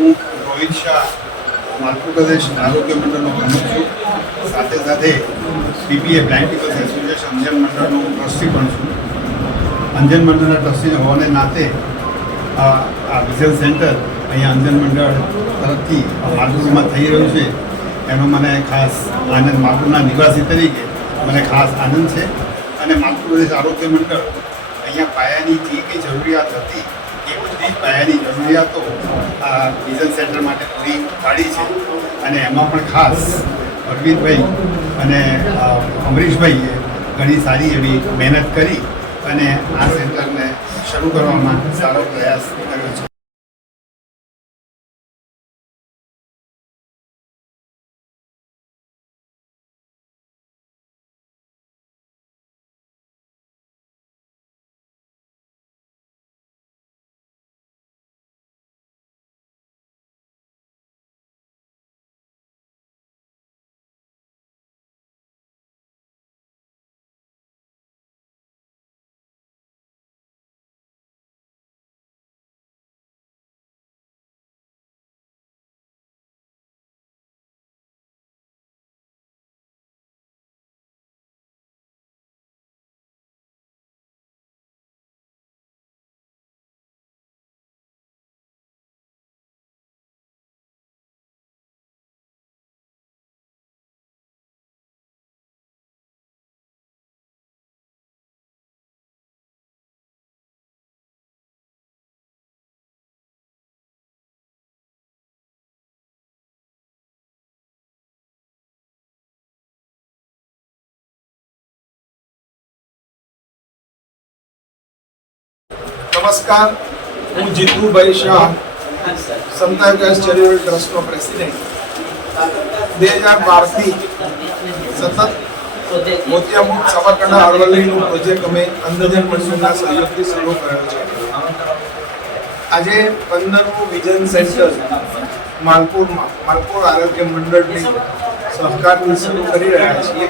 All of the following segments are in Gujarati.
હું રોહિત શાહ, માલપુર પ્રદેશ આરોગ્ય મંડળનો પ્રમુખ છું. સાથે સાથે PPA blind people's association Anjan મંડળનો trustee પણ છું. અંજન મંડળના ટ્રસ્ટી હોવાને નાતે આ વિઝન સેન્ટર અહીંયા અંજન મંડળ તરફથી માલપુરમાં થઈ રહ્યું છે. એનો મને ખાસ આનંદ, માલપુરના નિવાસી તરીકે મને ખાસ આનંદ છે. અને માલપુર પ્રદેશ આરોગ્ય મંડળ અહીંયા પાયાની જે કંઈ જરૂરિયાત હતી બધી પાયાની જરૂરિયાતો આ વિઝન સેન્ટર માટે પૂરી પાડી છે. અને એમાં પણ ખાસ અરવિંદભાઈ અને અમરીશભાઈએ ઘણી સારી એવી મહેનત કરી અને આ સેન્ટરને શરૂ કરવામાં સારો પ્રયાસ કર્યો છે. નમસ્કાર. હું જીતુભાઈ શાહ સમતા વિકાસ ચેરિટેબલ ટ્રસ્ટનો પ્રેસિડેન્ટ બે હજાર બારથી સતત મોતિયામુખ સાબરકાંઠા અરવલ્લીનું પ્રોજેક્ટ અમે અંધજન મંડળના સહયોગથી શરૂ કર્યો છે. આજે પંદરમું વિઝન સેન્ટર માલપુરમાં, માલપુર આરોગ્ય મંડળની સહકારથી શરૂ કરી રહ્યા છીએ.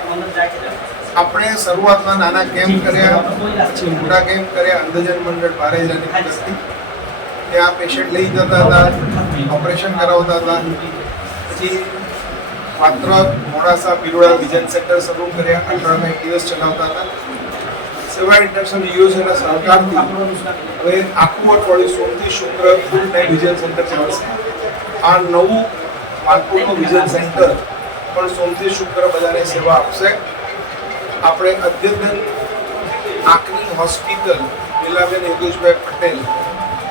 આપણે શરૂઆતમાં નાના કેમ્પ કર્યા, પછી મોટા કેમ્પ કર્યા, અંધજન મંડળ બારેજાની મદદથી ત્યાં પેશન્ટ લઈ જતા હતા, ઓપરેશન કરાવતા હતા. પછી માત્ર મોડાસા પીરોડા વિઝન સેન્ટર શરૂ કર્યા, અઠવાડિયામાં એક દિવસ ચલાવતા હતા. સેવા ઇન્ટરનેશનલ યુએસએના સહકારથી હવે આખું અઠવાડિયું સોમથી શુક્ર ફૂલ ટાઈમ વિઝન સેન્ટર ચાલશે આ નવું માલપુરનું વિઝન સેન્ટર પણ સોમથી શુક્ર બધાને સેવા આપશે. આપણે અદ્યતન આંખની હોસ્પિટલ લીલાબેન યોગેશભાઈ પટેલ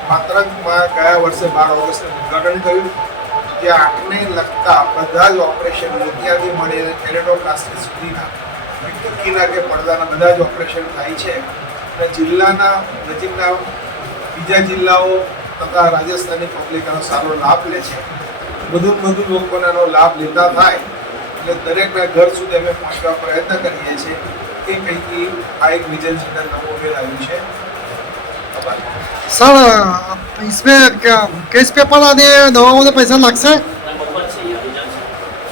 પાત્રકમાં ગયા વર્ષે બાર ઓગસ્ટે ઉદ્ઘાટન કર્યું. જે આંખને લગતા બધા જ ઓપરેશન મોતિયાથી મળીને કેરેટોપ્લાસ્ટી સુધીના ટૂંકીના કે પડદાના બધા જ ઓપરેશન થાય છે. અને જિલ્લાના નજીકના બીજા જિલ્લાઓ તથા રાજસ્થાની પબ્લિક આનો સારો લાભ લે છે. વધુ વધુ લોકોને આનો લાભ લેતા થાય એટલે દરેકના ઘર સુધી અમે પહોંચવા પ્રયત્ન કરીએ છીએ એ પૈકી આ એક વિજય સેન્ટર નવું ઉમેર આવ્યું છે આભાર. सर इसमें क्या केस पेपर आने दवाओं में पैसा लगता है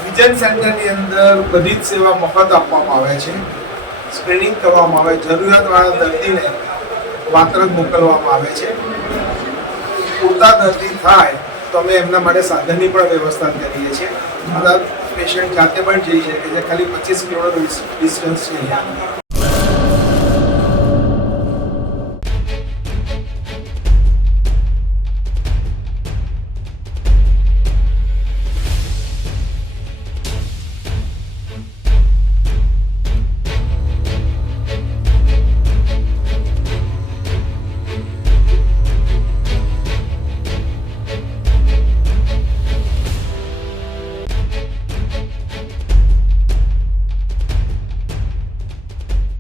વિજન સેન્ટરની અંદર બધી જ સેવા મફત આપવામાં આવે છે સ્ક્રીનિંગ કરવામાં આવે જરૂરિયાતવાળા દર્દીને વાતરક મોકલવામાં આવે છે પૂરતા દર્દી થાય તો અમે એમના માટે સાધનની પણ વ્યવસ્થા કરીએ છીએ બધા પેશન્ટ જાતે પણ જઈ શકે છે ખાલી પચીસ કિલોમીટર ડિસ્ટન્સ છે અહીંયા